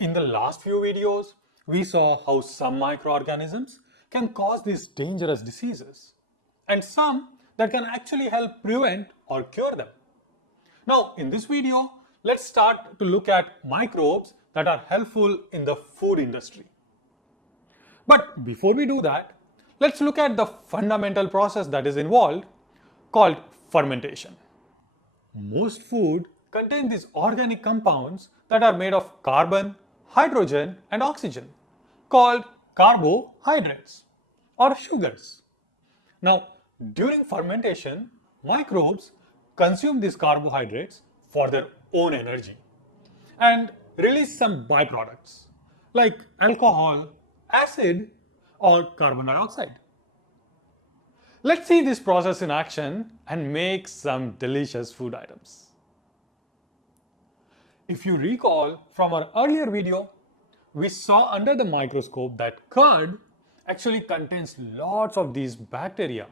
In the last few videos, we saw how some microorganisms can cause these dangerous diseases and some that can actually help prevent or cure them. Now, in this video, let's start to look at microbes that are helpful in the food industry. But before we do that, let's look at the fundamental process that is involved called fermentation. Most food contain these organic compounds that are made of carbon, hydrogen, and oxygen, called carbohydrates or sugars. Now, during fermentation, microbes consume these carbohydrates for their own energy and release some byproducts like alcohol, acid, or carbon dioxide. Let's see this process in action and make some delicious food items. If you recall from our earlier video, we saw under the microscope that curd actually contains lots of these bacteria.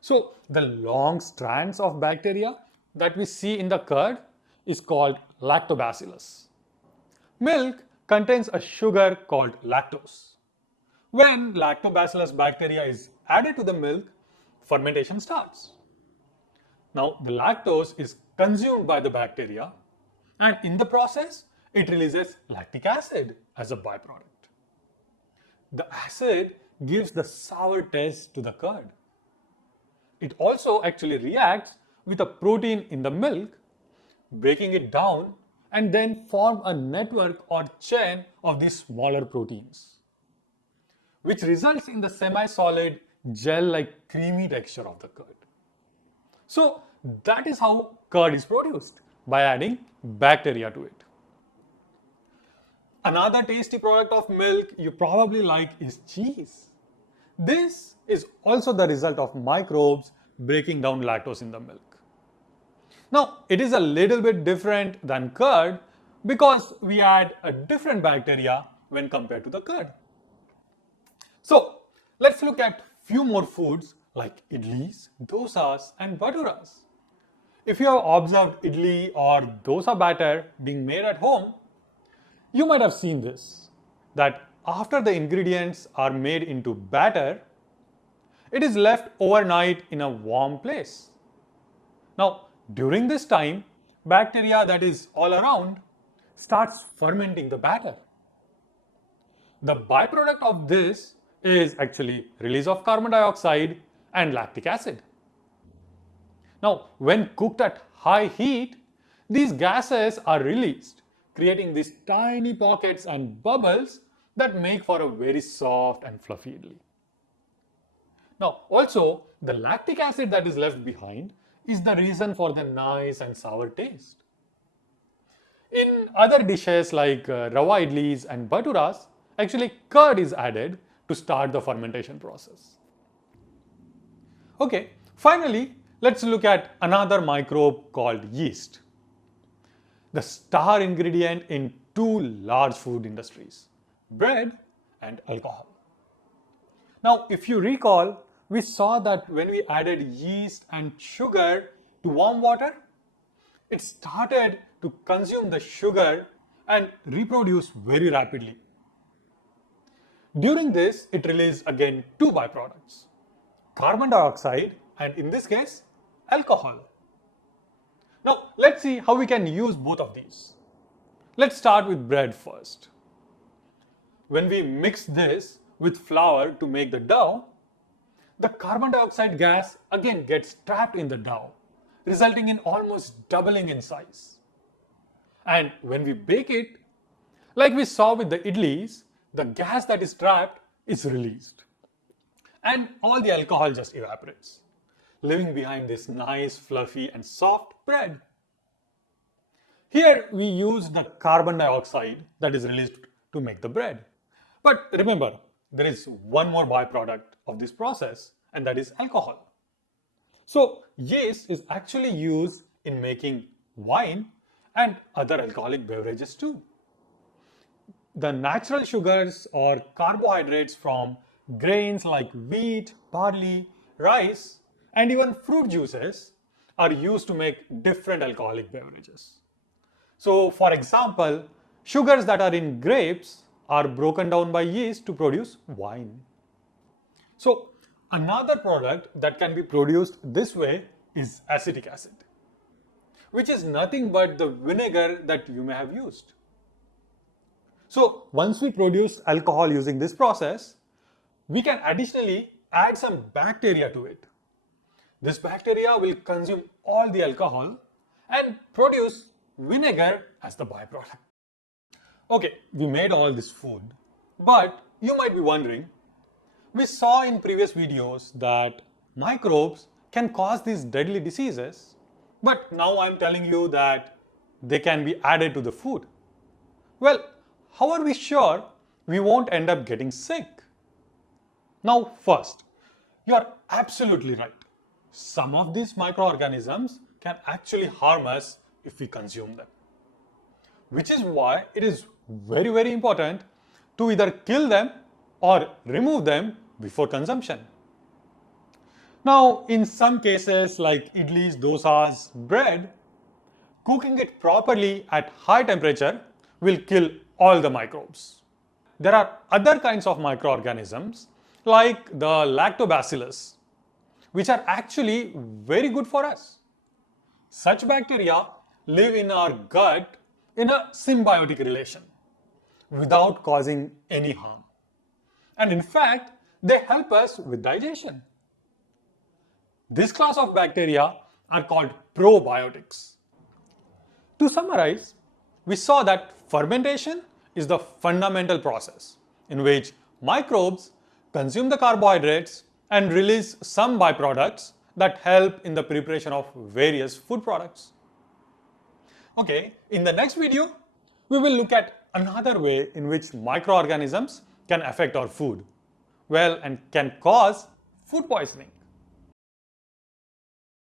So the long strands of bacteria that we see in the curd is called lactobacillus. Milk contains a sugar called lactose. When lactobacillus bacteria is added to the milk, fermentation starts. Now the lactose is consumed by the bacteria, and in the process it releases lactic acid as a byproduct. The acid gives the sour taste to the curd. It also actually reacts with a protein in the milk, breaking it down and then form a network or chain of these smaller proteins, which results in the semi-solid gel-like creamy texture of the curd. So that is how curd is produced, by adding bacteria to it. Another tasty product of milk you probably like is cheese. This is also the result of microbes breaking down lactose in the milk. Now, it is a little bit different than curd because we add a different bacteria when compared to the curd. So, let's look at few more foods like idlis, dosas, and bhaturas. If you have observed idli or dosa batter being made at home, you might have seen this, that after the ingredients are made into batter, it is left overnight in a warm place. Now, during this time, bacteria that is all around starts fermenting the batter. The byproduct of this is actually release of carbon dioxide and lactic acid. Now, when cooked at high heat, these gases are released, creating these tiny pockets and bubbles that make for a very soft and fluffy idli. Now, also, the lactic acid that is left behind is the reason for the nice and sour taste. In other dishes like rava idlis and bhaturas, actually curd is added to start the fermentation process. Okay, finally, let's look at another microbe called yeast, the star ingredient in two large food industries, bread and alcohol. Now, if you recall, we saw that when we added yeast and sugar to warm water, it started to consume the sugar and reproduce very rapidly. During this, it released again two byproducts, carbon dioxide and in this case, alcohol. Now, let's see how we can use both of these. Let's start with bread first. When we mix this with flour to make the dough, the carbon dioxide gas again gets trapped in the dough, resulting in almost doubling in size. And when we bake it, like we saw with the idlis, the gas that is trapped is released. And all the alcohol just evaporates, leaving behind this nice, fluffy, and soft bread. Here we use the carbon dioxide that is released to make the bread. But remember, there is one more byproduct of this process, and that is alcohol. So yeast is actually used in making wine and other alcoholic beverages too. The natural sugars or carbohydrates from grains like wheat, barley, rice, and even fruit juices are used to make different alcoholic beverages. So, for example, Sugars that are in grapes are broken down by yeast to produce wine. So, another product that can be produced this way is acetic acid, which is nothing but the vinegar that you may have used. So, once we produce alcohol using this process, we can additionally add some bacteria to it. This bacteria will consume all the alcohol and produce vinegar as the byproduct. Okay, we made all this food, but you might be wondering, we saw in previous videos that microbes can cause these deadly diseases, but now I'm telling you that they can be added to the food. Well, how are we sure we won't end up getting sick? Now, first, you are absolutely right. Some of these microorganisms can actually harm us if we consume them. Which is why it is very, very important to either kill them or remove them before consumption. Now, in some cases like idlis, dosas, bread, cooking it properly at high temperature will kill all the microbes. There are other kinds of microorganisms like the lactobacillus, which are actually very good for us. Such bacteria live in our gut in a symbiotic relation without causing any harm. And in fact, they help us with digestion. This class of bacteria are called probiotics. To summarize, we saw that fermentation is the fundamental process in which microbes consume the carbohydrates and release some byproducts that help in the preparation of various food products. Okay, in the next video, we will look at another way in which microorganisms can affect our food, and can cause food poisoning.